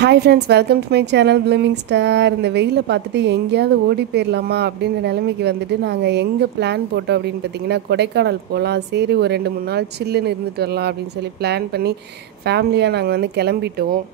Hi friends, welcome to my channel blooming star. இந்த வெயிலை பார்த்துட்டு எங்கேயாவது ஓடி போயிடலாமா அப்படின்ற நிலைமைக்கு வந்துட்டு நாங்கள் எங்கே பிளான் போட்டோம் அப்படின்னு பார்த்தீங்கன்னா, கொடைக்கானல் போகலாம். சரி, ஒரு 2-3 நாள் சில்லுன்னு இருந்துட்டு வரலாம் அப்படின்னு சொல்லி பிளான் பண்ணி ஃபேமிலியாக நாங்கள் வந்து கிளம்பிட்டோம்.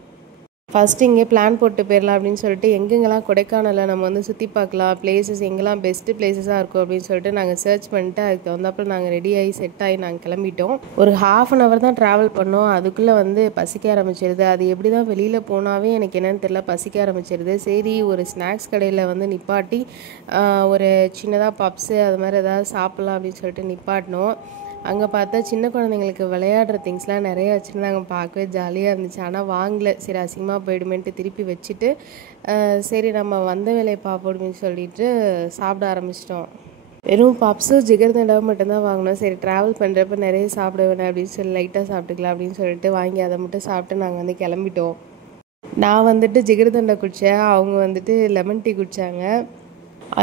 ஃபஸ்ட்டு இங்கே பிளான் போட்டு போயிடலாம் அப்படின்னு சொல்லிட்டு எங்கெங்கெல்லாம் கொடைக்கானலில் நம்ம வந்து சுற்றி பார்க்கலாம், பிளேசஸ் எங்கெல்லாம் பெஸ்ட்டு பிளேஸஸாக இருக்கும் அப்படின்னு சொல்லிட்டு நாங்கள் சர்ச் பண்ணிட்டு அதுக்கு தகுந்தாப்பில் நாங்கள் ரெடி ஆகி செட் ஆகி நாங்கள் கிளம்பிட்டோம். ஒரு ½ தான் ட்ராவல் பண்ணோம். அதுக்குள்ளே வந்து பசிக்க ஆரம்பிச்சிருது. அது எப்படி தான் வெளியில் போனாவே எனக்கு என்னென்னு தெரியல, பசிக்க ஆரம்பிச்சிருது. சரி, ஒரு ஸ்நாக்ஸ் கடையில் வந்து நிப்பாட்டி ஒரு சின்னதாக பப்ஸு அது மாதிரி ஏதாவது சாப்பிட்லாம் அப்படின்னு சொல்லிட்டு நிப்பாட்டினோம். அங்கே பார்த்தா சின்ன குழந்தைங்களுக்கு விளையாடுற திங்ஸ்லாம் நிறையா வச்சுருந்தாங்க. பார்க்கவே ஜாலியாக இருந்துச்சு. ஆனால் வாங்கலை. சரி, அசிங்கமாக போயிடுமேன்ட்டு திருப்பி வச்சுட்டு சரி நம்ம வந்த வேலையை பார்ப்போம் அப்படின்னு சொல்லிட்டு சாப்பிட ஆரம்பிச்சிட்டோம். வெறும் பப்ஸும் ஜிகர்தண்டாவும் மட்டும்தான் வாங்கினோம். சரி, ட்ராவல் பண்ணுறப்ப நிறைய சாப்பிட வேணாம் அப்படின்னு சொல்லி லைட்டாக சாப்பிட்டுக்கலாம் அப்படின்னு சொல்லிட்டு வாங்கி அதை மட்டும் சாப்பிட்டு நாங்கள் வந்து கிளம்பிட்டோம். நான் வந்துட்டு ஜிகர்தண்டா குடித்தேன். அவங்க வந்துட்டு லெமன் டீ குடித்தாங்க.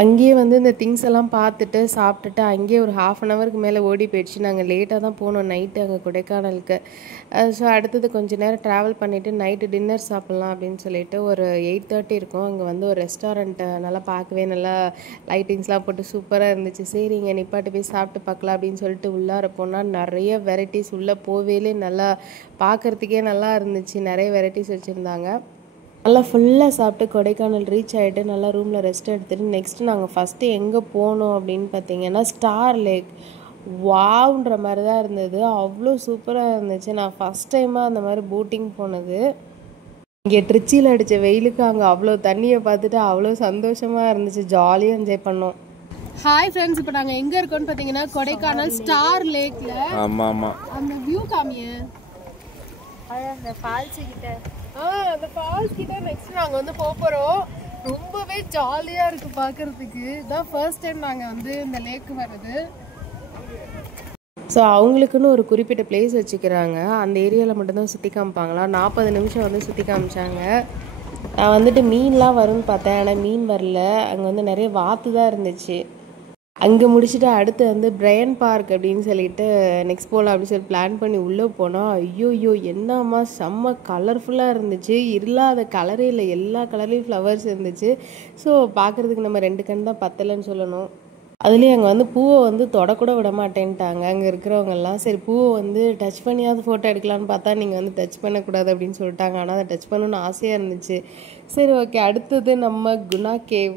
அங்கேயே வந்து இந்த திங்ஸ் எல்லாம் பார்த்துட்டு சாப்பிட்டுட்டு அங்கேயே ஒரு ½ மேலே ஓடி போயிடுச்சு. நாங்கள் லேட்டாக தான் போனோம் நைட்டு அங்கே கொடைக்கானலுக்கு. ஸோ அடுத்தது கொஞ்சம் நேரம் ட்ராவல் பண்ணிவிட்டு நைட்டு டின்னர் சாப்பிட்லாம் அப்படின்னு சொல்லிட்டு ஒரு 8:30 இருக்கும். அங்கே வந்து ஒரு ரெஸ்டாரண்ட்டு நல்லா பார்க்கவே நல்லா லைட்டிங்ஸ்லாம் போட்டு சூப்பராக இருந்துச்சு. சரி, இங்கே நிப்பாட்டு போய் சாப்பிட்டு பார்க்கலாம் அப்படின்னு சொல்லிட்டு உள்ளார போனால் நிறைய வெரைட்டிஸ் உள்ளே போவேலே நல்லா பார்க்குறதுக்கே நல்லா இருந்துச்சு. நிறைய வெரைட்டிஸ் வச்சுருந்தாங்க. நல்லா ஃபுல்லாக சாப்பிட்டு கொடைக்கானல் ரீச் ஆகிட்டு நல்லா ரூமில் ரெஸ்ட் எடுத்துகிட்டு நெக்ஸ்ட்டு நாங்கள் ஃபஸ்ட்டு எங்கே போனோம் அப்படின்னு பார்த்தீங்கன்னா, ஸ்டார் லேக். வாவ்ன்ற மாதிரி தான் இருந்தது. அவ்வளோ சூப்பராக இருந்துச்சு. நான் ஃபஸ்ட் டைமாக அந்த மாதிரி போட்டிங் போனது. இங்கே ட்ரிச்சியில் அடித்த வெயிலுக்கு அங்கே அவ்வளோ தண்ணியை பார்த்துட்டு அவ்வளோ சந்தோஷமாக இருந்துச்சு. ஜாலியாக என்ஜாய் பண்ணோம். ஹாய் ஃப்ரெண்ட்ஸ், இப்போ நாங்கள் எங்கே இருக்கோம்னு பார்த்தீங்கன்னா கொடைக்கானல் ஸ்டார் லேக்கில். ஆமாம், அந்த வியூ காமிய அந்த ஃபால்ஸ் கிட்ட அந்த ஃபால்ஸ் கிட்ட நெக்ஸ்ட் நாங்கள் வந்து போகிறோம். ரொம்பவே ஜாலியாக இருக்குது பார்க்குறதுக்கு. இதான் ஃபர்ஸ்ட் டைம் நாங்கள் வந்து இந்த லேக்கு வர்றது. ஸோ அவங்களுக்குன்னு ஒரு குறிப்பிட்ட பிளேஸ் வச்சுக்கிறாங்க. அந்த ஏரியாவில் மட்டும்தான் சுற்றி காமிப்பாங்களா. 40 நிமிஷம் வந்து சுற்றி காமிச்சாங்க. நான் வந்துட்டு மீன்லாம் வரும்னு பார்த்தேன், ஆனால் மீன் வரல. அங்கே வந்து நிறைய வாத்து தான் இருந்துச்சு. அங்கே முடிச்சுட்டு அடுத்து வந்து பிரையன் பார்க் அப்படின்னு சொல்லிட்டு நெக்ஸ்ட் போகலாம் அப்படின்னு சொல்லி பிளான் பண்ணி உள்ளே போனால் ஐயோ என்னம்மா செம்ம கலர்ஃபுல்லாக இருந்துச்சு. இல்லாத கலரே இல்லை, எல்லா கலர்லேயும் ஃப்ளவர்ஸ் இருந்துச்சு. ஸோ பார்க்குறதுக்கு நம்ம 2 கண் தான் பத்தலைன்னு சொல்லணும். அதுலேயும் அங்கே வந்து பூவை வந்து தொடக்கூட விட மாட்டேன்ட்டாங்க அங்கே இருக்கிறவங்கெல்லாம். சரி, பூவை வந்து டச் பண்ணியாவது ஃபோட்டோ எடுக்கலான்னு பார்த்தா நீங்கள் வந்து டச் பண்ணக்கூடாது அப்படின்னு சொல்லிட்டாங்க. ஆனால் அதை டச் பண்ணணுன்னு ஆசையாக இருந்துச்சு. சரி, ஓகே. அடுத்தது நம்ம குணா கேவ்.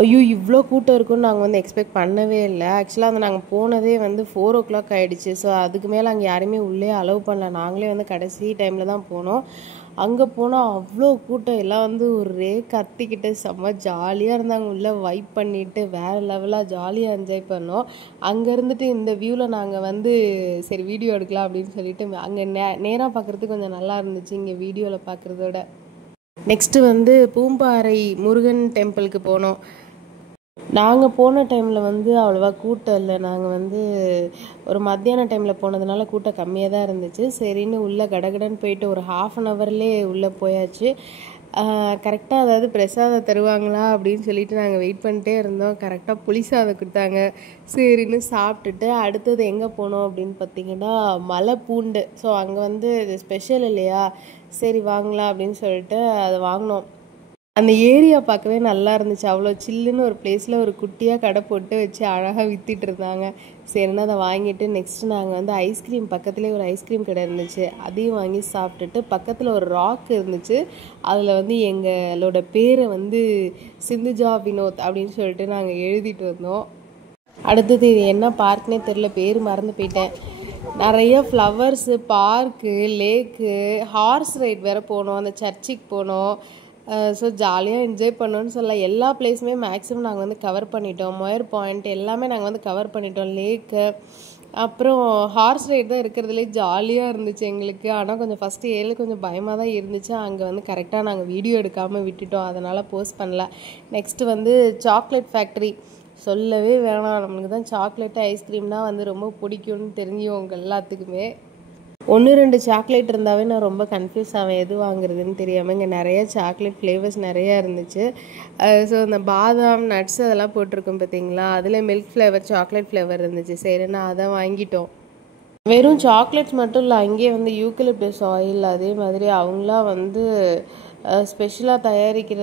ஐயோ, இவ்வளோ கூட்டம் இருக்குன்னு நாங்கள் வந்து எக்ஸ்பெக்ட் பண்ணவே இல்லை. ஆக்சுவலாக வந்து நாங்கள் போனதே வந்து 4 o'clock ஆகிடுச்சு. ஸோ அதுக்கு மேலே அங்கே யாருமே உள்ளே அலோவ் பண்ணல. நாங்களே வந்து கடைசி டைமில் தான் போனோம். அங்கே போனால் அவ்வளோ கூட்டம். எல்லாம் வந்து ஒரே கத்திக்கிட்டு செம்ம ஜாலியாக இருந்தாங்க. உள்ளே வைப் பண்ணிவிட்டு வேறு லெவலாக ஜாலியாக என்ஜாய் பண்ணோம். அங்கே இருந்துட்டு இந்த வியூவில் நாங்கள் வந்து சரி வீடியோ எடுக்கலாம் அப்படின்னு சொல்லிட்டு அங்கே நேராக பார்க்குறதுக்கு கொஞ்சம் நல்லா இருந்துச்சு இங்கே வீடியோவில் பார்க்குறதோட. நெக்ஸ்ட்டு வந்து பூம்பாறை முருகன் டெம்பிளுக்கு போனோம். நாங்கள் போன டைமில் வந்து அவ்வளோவா கூட்டம் இல்லை. நாங்கள் வந்து ஒரு மத்தியான டைமில் போனதுனால கூட்டம் கம்மியாக தான் இருந்துச்சு. சரின்னு உள்ளே கடகடன்னு போயிட்டு ஒரு ½ உள்ளே போயாச்சு. கரெக்டாக அதாவது பிரசாதம் தருவாங்களா அப்படின்னு சொல்லிட்டு நாங்கள் வெயிட் பண்ணிட்டே இருந்தோம். கரெக்டாக புளி சாதம் கொடுத்தாங்க. சரின்னு சாப்பிட்டுட்டு அடுத்தது எங்கே போனோம் அப்படின்னு பார்த்தீங்கன்னா மலை பூண்டு. ஸோ அங்கே வந்து இது ஸ்பெஷல் இல்லையா, சரி வாங்கலாம் அப்படின்னு சொல்லிட்டு அதை வாங்கினோம். அந்த ஏரியா பார்க்கவே நல்லா இருந்துச்சு. அவ்வளோ சில்லுன்னு ஒரு பிளேஸில் ஒரு குட்டியாக கடை போட்டு வச்சு அழகாக விற்றுட்டு இருந்தாங்க. சரின்னா அதை வாங்கிட்டு நெக்ஸ்ட்டு நாங்கள் வந்து ஐஸ்கிரீம் பக்கத்துலேயே ஒரு ஐஸ்கிரீம் கடை இருந்துச்சு, அதையும் வாங்கி சாப்பிட்டுட்டு பக்கத்தில் ஒரு ராக் இருந்துச்சு. அதில் வந்து எங்களோட பேரை வந்து சிந்துஜா வினோத் அப்படின்னு சொல்லிட்டு நாங்கள் எழுதிட்டு வந்தோம். அடுத்தது இது என்ன பார்க்னே தெரில, பேர் மறந்து போயிட்டேன். நிறைய ஃப்ளவர்ஸு, பார்க்கு, லேக்கு, ஹார்ஸ் ரைட் வேறு போனோம். அந்த சர்ச்சுக்கு போனோம். ஸோ ஜாலியாக என்ஜாய் பண்ணோன்னு சொல்லலாம். எல்லா பிளேஸுமே மேக்ஸிமம் நாங்கள் வந்து கவர் பண்ணிட்டோம். மொயர் பாயிண்ட் எல்லாமே நாங்கள் வந்து கவர் பண்ணிட்டோம். லேக்கு அப்புறம் ஹார்ஸ் ரைட் தான் இருக்கிறதுலே ஜாலியாக இருந்துச்சு எங்களுக்கு. ஆனால் கொஞ்சம் ஃபஸ்ட்டு ஏழு கொஞ்சம் பயமாக தான் இருந்துச்சு. அங்கே வந்து கரெக்டாக நாங்கள் வீடியோ எடுக்காமல் விட்டுட்டோம், அதனால் போஸ்ட் பண்ணல. நெக்ஸ்ட்டு வந்து சாக்லேட் ஃபேக்ட்ரி. சொல்லவே வேணாம், நம்மளுக்கு தான் சாக்லேட்டு ஐஸ்கிரீம்னால் வந்து ரொம்ப பிடிக்கும்னு தெரிஞ்சவங்க எல்லாத்துக்குமே. 1-2 சாக்லேட் இருந்தாவே நான் ரொம்ப கன்ஃபியூஸ் ஆவேன் எது வாங்குறதுன்னு தெரியாமல். இங்கே நிறைய சாக்லேட் ஃப்ளேவர்ஸ் நிறையா இருந்துச்சு. ஸோ இந்த பாதாம் நட்ஸ் அதெல்லாம் போட்டிருக்கோம் பார்த்தீங்களா, அதில் மில்க் ஃப்ளேவர் சாக்லேட் ஃப்ளேவர் இருந்துச்சு. சரி, நான் அதை வாங்கிட்டோம். வெறும் சாக்லேட்ஸ் மட்டும் இல்லை, அங்கேயே வந்து யூக்கலிப்டஸ் ஆயில் அதே மாதிரி அவங்களாம் வந்து ஸ்பெஷலாக தயாரிக்கிற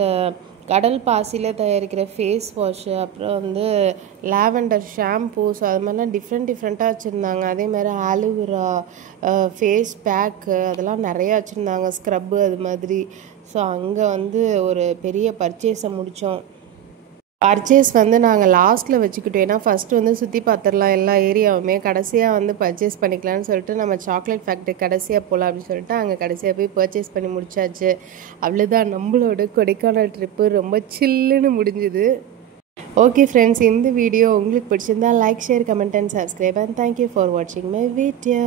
கடல் பாசியில் தயாரிக்கிற ஃபேஸ் வாஷு, அப்புறம் வந்து லாவெண்டர் ஷாம்பூஸ், அது மாதிரிலாம் டிஃப்ரெண்ட்டாக வச்சுருந்தாங்க. அதே மாதிரி ஆலோவேரா ஃபேஸ் பேக்கு அதெல்லாம் நிறையா வச்சுருந்தாங்க, ஸ்க்ரப்பு அது மாதிரி. ஸோ அங்கே வந்து ஒரு பெரிய பர்ச்சேஸை முடித்தோம். பர்ச்சேஸ் வந்து நாங்கள் லாஸ்ட்டில் வச்சுக்கிட்டோம். ஏன்னா ஃபஸ்ட்டு வந்து சுற்றி பார்த்துடலாம் எல்லா ஏரியாவுமே, கடைசியாக வந்து பர்ச்சேஸ் பண்ணிக்கலாம்னு சொல்லிட்டு நம்ம சாக்லேட் ஃபேக்ட்ரி கடைசியாக போகலாம் அப்படின்னு சொல்லிட்டு அங்கே கடைசியாக போய் பர்ச்சேஸ் பண்ணி முடிச்சாச்சு. அவ்வளோதான், நம்மளோட கொடைக்கானல் ட்ரிப்பு ரொம்ப சில்லுன்னு முடிஞ்சுது. ஓகே ஃப்ரெண்ட்ஸ், இந்த வீடியோ உங்களுக்கு பிடிச்சிருந்தா like, share, comment and subscribe, and thank you for வாட்சிங் மை வீடியோ.